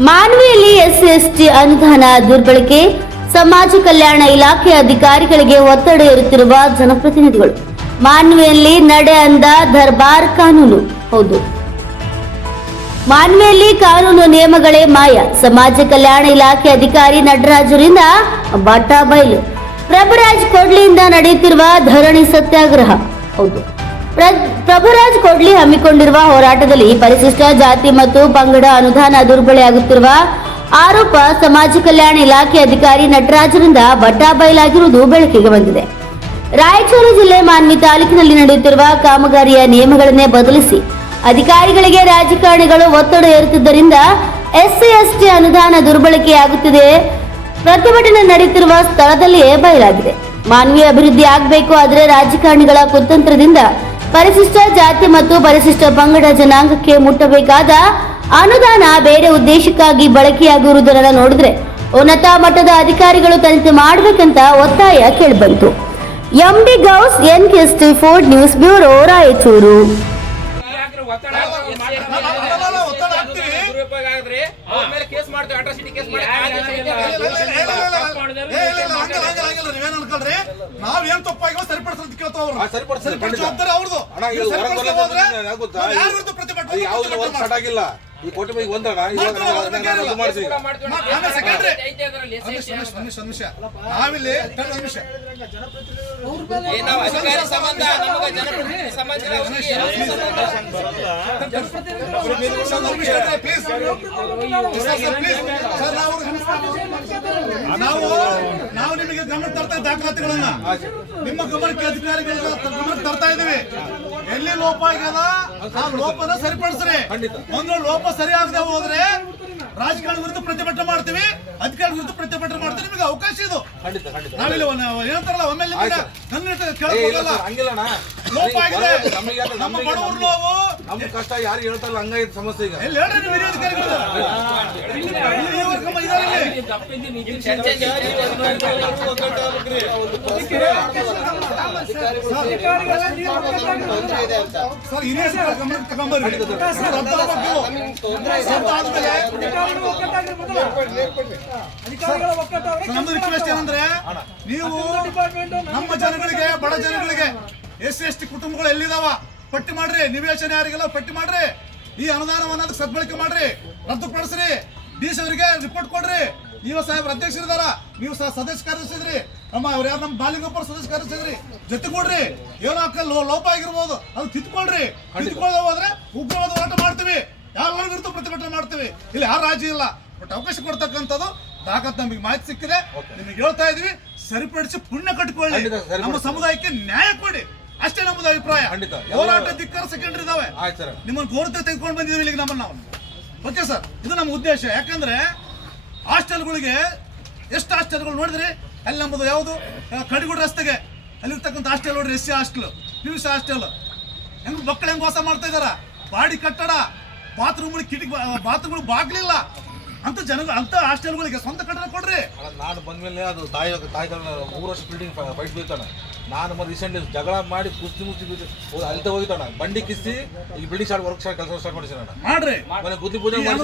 ಮಾನ್ವಿಯಲ್ಲಿ SC ST ಅನುದಾನ ದುರ್ಬಳಕೆ, ಸಮಾಜ ಕಲ್ಯಾಣ ಇಲಾಖೆ ಅಧಿಕಾರಿಗಳಿಗೆ ಒತ್ತಡ ಇರುತ್ತಿರುವ ಜನಪ್ರತಿನಿಧಿಗಳು. ಮಾನ್ವಿಯಲ್ಲಿ ನಡೆ ಅಂದ ದರ್ಬಾರ್ ಕಾನೂನು. ಹೌದು. ಮಾನ್ವಿಯಲ್ಲಿ ಕಾನೂನು ನಿಯಮಗಳೇ ಮಾಯ. ಸಮಾಜ ಕಲ್ಯಾಣ ಇಲಾಖೆ ಅಧಿಕಾರಿ ನಟರಾಜರಿಂದ ಬಟ್ಟ ಬಯಲು. ಪ್ರಭುರಾಜ್ ಕೊಡ್ಲಿಯಿಂದ ನಡೆಯುತ್ತಿರುವ ಧರಣಿ ಸತ್ಯಾಗ್ರಹ. ಹೌದು. ಪ್ರಭುರಾಜ್ ಕೊಡ್ಲಿ ಹಮ್ಮಿಕೊಂಡಿರುವ ಹೋರಾಟದಲ್ಲಿ ಪರಿಶಿಷ್ಟ ಜಾತಿ ಮತ್ತು ಪಂಗಡ ಅನುದಾನ ದುರ್ಬಳೆಯಾಗುತ್ತಿರುವ ಆರೋಪ ಸಮಾಜ ಕಲ್ಯಾಣ ಇಲಾಖೆ ಅಧಿಕಾರಿ ನಟರಾಜರಿಂದ ಬಟ್ಟಾಬಯಲಾಗಿರುವುದು ಬೆಳಕಿಗೆ ಬಂದಿದೆ. ರಾಯಚೂರು ಜಿಲ್ಲೆ ಮಾನ್ವಿ ತಾಲೂಕಿನಲ್ಲಿ ನಡೆಯುತ್ತಿರುವ ಕಾಮಗಾರಿಯ ನಿಯಮಗಳನ್ನೇ ಬದಲಿಸಿ ಅಧಿಕಾರಿಗಳಿಗೆ ರಾಜಕಾರಣಿಗಳು ಒತ್ತಡ ಹೇರುತ್ತಿದ್ದರಿಂದ ಎಸ್ಸಿ ಎಸ್ಟಿ ಅನುದಾನ ದುರ್ಬಳಕೆಯಾಗುತ್ತಿದೆ. ಪ್ರತಿಭಟನೆ ನಡೆಯುತ್ತಿರುವ ಸ್ಥಳದಲ್ಲಿಯೇ ಬಯಲಾಗಿದೆ. ಮಾನವೀಯ ಅಭಿವೃದ್ಧಿ ಆಗಬೇಕು ಆದರೆ ರಾಜಕಾರಣಿಗಳ ಕುತಂತ್ರದಿಂದ ಪರಿಶಿಷ್ಟ ಜಾತಿ ಮತ್ತು ಪರಿಶಿಷ್ಟ ಪಂಗಡ ಜನಾಂಗಕ್ಕೆ ಮುಟ್ಟಬೇಕಾದ ಅನುದಾನ ಬೇರೆ ಉದ್ದೇಶಕ್ಕಾಗಿ ಬಳಕೆಯಾಗಿರುವುದನ್ನು ನೋಡಿದ್ರೆ ಉನ್ನತ ಮಟ್ಟದ ಅಧಿಕಾರಿಗಳು ತನಿಖೆ ಮಾಡಬೇಕಂತ ಒತ್ತಾಯ ಕೇಳಿಬಂತು. MD Ghouse N K Ford news bureau, Raichur ಯಾಕ್ರಿ ಒತ್ತಡ ಹಾಕಿ ಮಾಡ್ತಾರೆ? ಅಲ್ಲ, ಒತ್ತಡ ಹಾಕ್ತೀವಿ. ದುರುಪಯೋಗ ಆಗಿದ್ರಿ ಅವ್ರ ಮೇಲೆ ಕೇಸ್ ಮಾಡ್ತೀವಿ ಅಟ್ರಾಸಿಟಿ ಕೇಸ್ ಮಾಡಿ ಆದೇಶ ಇದೆ. ನೀವೇನ್ ಅನ್ಕೊಳ್ರಿ? ನಾವ್ ಏನ್ ತಪ್ಪಾಗಿವ ಕೇಳ್ತಾವ. ಜವಾಬ್ದಾರಿ ಅವ್ರದ್ದು ಯಾರ್ ಪ್ರತಿಭಟನೆ ಸ್ಟಾರ್ಟ್ ಆಗಿಲ್ಲ. ಈ ಇವಾಗ ಮಾಡ್ತೀವಿ. ನಾವಿಲ್ಲಿ ನಿಮಿಷ ನಾವು ನಾವು ನಿಮಗೆ ಗಮನ ತರ್ತಾ ದಾಖಲಾತಿಗಳನ್ನ. ನಿಮ್ಮ ಗಮನಕ್ಕೆ ಅಧಿಕಾರಿಗಳ ಗಮನ ತರ್ತಾ ಇದೀವಿ ಎಲ್ಲಿ ಲೋಪ ಆಗ್ಯದ ಆ ಲೋಪನ ಸರಿಪಡಿಸ್ರಿ. ಒಂದು ಲೋಪ ಸರಿ ಆಗದೆ ಹೋದ್ರೆ ರಾಜಕಾರಣ ವಿರುದ್ಧ ಪ್ರತಿಭಟನೆ ಮಾಡ್ತೀವಿ ಅಧಿಕಾರಿ ವಿರುದ್ಧ ಪ್ರತಿಭಟನೆ ಮಾಡ್ತೀವಿ ನಿಮಗೆ ಅವಕಾಶ ಇದು. ಖಂಡಿತ ಖಂಡಿತ. ನಾವಿಲ್ಲಿ ಹೇಳ್ತಾರಲ್ಲ ಒಮ್ಮೆಲೆ ಆಯ್ತು. ನನ್ನ ಕೇಳೋಲ್ಲ ಲೋಪ ಆಗಿದೆ ನಮ್ಮ ಬಡವರು ನೋವು ನಮ್ಮ ಕಷ್ಟ ಯಾರು ಹೇಳ್ತಾರಲ್ಲ ಹಂಗಾಯ್ತು ಸಮಸ್ಯೆ ಈಗ ಎಲ್ಲಿ ಹೇಳ್ರಿ ನೀವು ನಮ್ದು ರಿಕ್ವೆಸ್ಟ್ ಏನಂದ್ರೆ ನೀವು ನಮ್ಮ ಜನಗಳಿಗೆ ಬಡ ಜನಗಳಿಗೆ ಎಸ್ ಸಿ ಎಸ್ ಟಿ ಕುಟುಂಬಗಳು ಎಲ್ಲಿದಾವ? ಪಟ್ಟಿ ಮಾಡ್ರಿ ನಿವೇಶನ ಯಾರಿಗೆಲ್ಲ ಪಟ್ಟಿ ಮಾಡ್ರಿ. ಈ ಅನುದಾನವನ್ನ ಅದಕ್ಕೆ ಸದ್ಬಳಕೆ ಮಾಡ್ರಿ. ರದ್ದುಪಡಿಸ್ರಿ. ಡಿ ಸಿ ಅವರಿಗೆ ರಿಪೋರ್ಟ್ ಕೊಡ್ರಿ. ನೀವು ಸಾಹೇಬ್ರ ಅಧ್ಯಕ್ಷರಿದಾರ. ನೀವು ಸಹ ಸದಸ್ಯ ಕಾರ್ಯದರ್ಶಿದ್ರಿ. ನಮ್ಮ ಅವ್ರು ಯಾರು? ನಮ್ಮ ಬಾಲಿಂಗಪ್ಪ ಸದಸ್ಯ ಕಾರ್ಯದರ್ಶಿದ್ರಿ. ಜೊತೆ ಕೊಡ್ರಿ. ಏನೋ ಅಕ್ಕ ಲೋಪ ಆಗಿರ್ಬೋದು. ಅದು ತಿದ್ಕೊಳ್ರಿ. ತಿದ್ಕೊಳ್ಳದೆ ಹೋದ್ರೆ ಉಗ್ರವಾದ ಹೋರಾಟ ಮಾಡ್ತೀವಿ. ಯಾರ ವಿರುದ್ಧ ಪ್ರತಿಭಟನೆ ಮಾಡ್ತೀವಿ. ಇಲ್ಲಿ ಯಾರು ರಾಜಿ ಇಲ್ಲ. ಬಟ್ ಅವಕಾಶ ಕೊಡ್ತಕ್ಕಂಥದ್ದು ತಾಕತ್ ನಮಗೆ ಮಾಹಿತಿ ಸಿಕ್ಕಿದೆ. ನಿಮಗೆ ಹೇಳ್ತಾ ಇದೀವಿ ಸರಿಪಡಿಸಿ ಪುಣ್ಯ ಕಟ್ಕೊಳ್ಳಿ ನಮ್ಮ ಸಮುದಾಯಕ್ಕೆ ನ್ಯಾಯ ಕೊಡಿ. ಅಷ್ಟೇ ನಮ್ಮದು ಅಭಿಪ್ರಾಯ. ಖಂಡಿತ. ಹೋರಾಟ ಧಿಕ್ಕಾರ ಸೆಕೆಂಡ್ರಿ ಇದಾವೆ ಆಯ್ತು ಸರ್. ನಿಮ್ಮನ್ನು ಕೋರ್ತೆ ತೆಗೆದುಕೊಂಡು ಬಂದಿದ್ದೀವಿ ಇಲ್ಲಿಗೆ ನಮ್ಮನ್ನ ನಾವು. ಓಕೆ ಸರ್ ಇದು ನಮ್ಮ ಉದ್ದೇಶ. ಯಾಕಂದ್ರೆ ಹಾಸ್ಟೆಲ್ಗಳಿಗೆ ಎಷ್ಟು ಹಾಸ್ಟೆಲ್ಗಳು ನೋಡಿದ್ರಿ? ಅಲ್ಲಿ ನಮ್ಮದು ಯಾವುದು? ಆ, ಕಡಿಗುಡ್ ರಸ್ತೆಗೆ. ಅಲ್ಲಿರ್ತಕ್ಕಂಥ ಹಾಸ್ಟೆಲ್ ನೋಡ್ರಿ S C hostel P U C hostel. ಹೆಂಗ್ ಮಕ್ಕಳು ಹೆಂಗ್ ವಾಸ ಮಾಡ್ತಾ ಇದಾರ? ಬಾಡಿ ಕಟ್ಟಡ ಬಾತ್ರೂಮ್ಗಳಿಗೆ ಕಿಟಕಿ ಬಾತ್ರೂಮ್ಗಳು ಬಾಗ್ಲಿಲ್ಲ. ಅಂತ ಜನ ಅಂತ ಹಾಸ್ಟೆಲ್ಗಳಿಗೆ ಸ್ವಂತ ಕಟ್ಟಡ ಕೊಡ್ರಿ. ನಾಡ್ ನಾನು ಬಂದ್ಮೇಲೆ ಅದು ತಾಯಿ ತಾಯಿ ಮೂರು ವರ್ಷ ಬಿಲ್ಡಿಂಗ್ ಫೈಟ್ ಬೀಳ್ತಾನೆ. ನಾನು ಮತ್ತೆ ರೀಸೆಂಟ್ ಜಗಳ ಮಾಡಿ ಕುಸ್ತಿ ಮುಸ್ತಿ ಹೋಗಿ ಅಲ್ಲಿ ಹೋಗಿದ್ದಾನ ಬಂಡಿ ಕಿಸ್ತಿ ಈ ಬಿಲ್ಡಿಂಗ್ ಸ್ಟಾರ್ಟ್ ವರ್ಕ್ ಸ್ಟಾರ್ಟ್ ಕೆಲಸ ಸ್ಟಾರ್ಟ್ ಮಾಡಿಸಿ ನಾನು. ಮಾಡ್ರಿ. ಮನೆ ಗುದ್ದಿ ಪೂಜೆ ಕೆಲಸ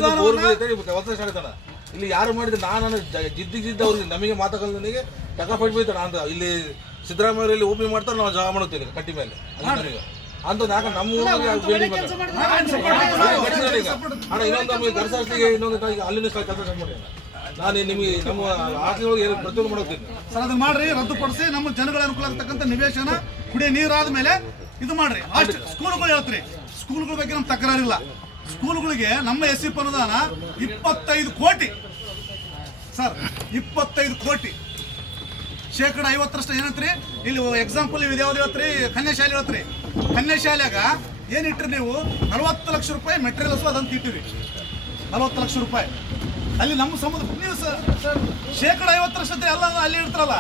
ಸ್ಟಾರ್ಟ್ ಇಲ್ಲಿ ಯಾರು ಮಾಡಿದ್ರೆ ನಾನು ಜಿದ್ದಿ ಜಿದ್ದ ಅವ್ರಿಗೆ ನಮಗೆ ಮಾತಾಡಲಿಗೆ ಟಕ ಫೈಟ್ ಬೀಳ್ತಾನೆ ಅಂತ ಇಲ್ಲಿ ಸಿದ್ದರಾಮಯ್ಯ ಇಲ್ಲಿ ಓಪಿ ಮಾಡ್ತಾರೆ ನಾವು ಜಾಗ ಮಾಡುತ್ತೇವೆ ಕಟ್ಟಿ ಮೇಲೆ. ಅಂತ ಯಾಕೆ ನಮ್ಮ ಊರಿಗೆ ಈಗ. ಇನ್ನೊಂದು ಅಲ್ಲಿನ ಗರ್ಸಾಸ್ತಿಗೆ ಇನ್ನೊಂದು ಈಗ ಅಲ್ಲಿನ ಕೆಲಸ ಸ್ಟಾರ್ಟ್ ಮಾಡಿ ನಾನು ನಿಮಗೆ ನಮ್ಮ ಆಸ್ತಿ ಏನು ಪ್ರತಿಯೊಂದು ಮಾಡೋದಿಲ್ಲ ಸರ್, ಅದನ್ನ ಮಾಡ್ರಿ, ರದ್ದುಪಡಿಸಿ ನಮ್ಮ ಜನಗಳ ಅನುಕೂಲ ಆಗ್ತಕ್ಕಂಥ ನಿವೇಶನ, ಕುಡಿಯ ನೀರಾದ ಮೇಲೆ ಇದು ಮಾಡ್ರಿ. ಅಷ್ಟು ಸ್ಕೂಲ್ಗಳು ಹೇಳ್ತೀರಿ. ಸ್ಕೂಲ್ಗಳ ಬಗ್ಗೆ ನಮ್ಗೆ ತಕರಾರಿಲ್ಲ. ಸ್ಕೂಲ್ಗಳಿಗೆ ನಮ್ಮ ಎಸ್ ಸಿ ಅನುದಾನ ಇಪ್ಪತ್ತೈದು ಕೋಟಿ. ಸರ್, ಇಪ್ಪತ್ತೈದು ಕೋಟಿ. ಶೇಕಡ ಐವತ್ತರಷ್ಟು ಏನಂತ್ರಿ? ಇಲ್ಲಿ ಎಕ್ಸಾಂಪಲ್ ಇದು ಯಾವ್ದು ಹೇಳ್ತ್ರಿ? ಕನ್ಯಾ ಶಾಲೆ ಹೇಳ್ತ್ರಿ. ಏನು ಇಟ್ರಿ ನೀವು? ನಲವತ್ತು ಲಕ್ಷ ರೂಪಾಯಿ ಮೆಟೀರಿಯಲ್ಸ್ ಅದಂತ ಇಟ್ಟಿರಿ. ನಲವತ್ತು ಲಕ್ಷ ರೂಪಾಯಿ. ಅಲ್ಲಿ ನಮ್ಮ ಸಮುದ್ರ ನೀವು ಸರ್ ಶೇಕಡ ಐವತ್ತರಷ್ಟೇ ಎಲ್ಲ ಅಲ್ಲಿ ಇರ್ತಾರಲ್ಲ.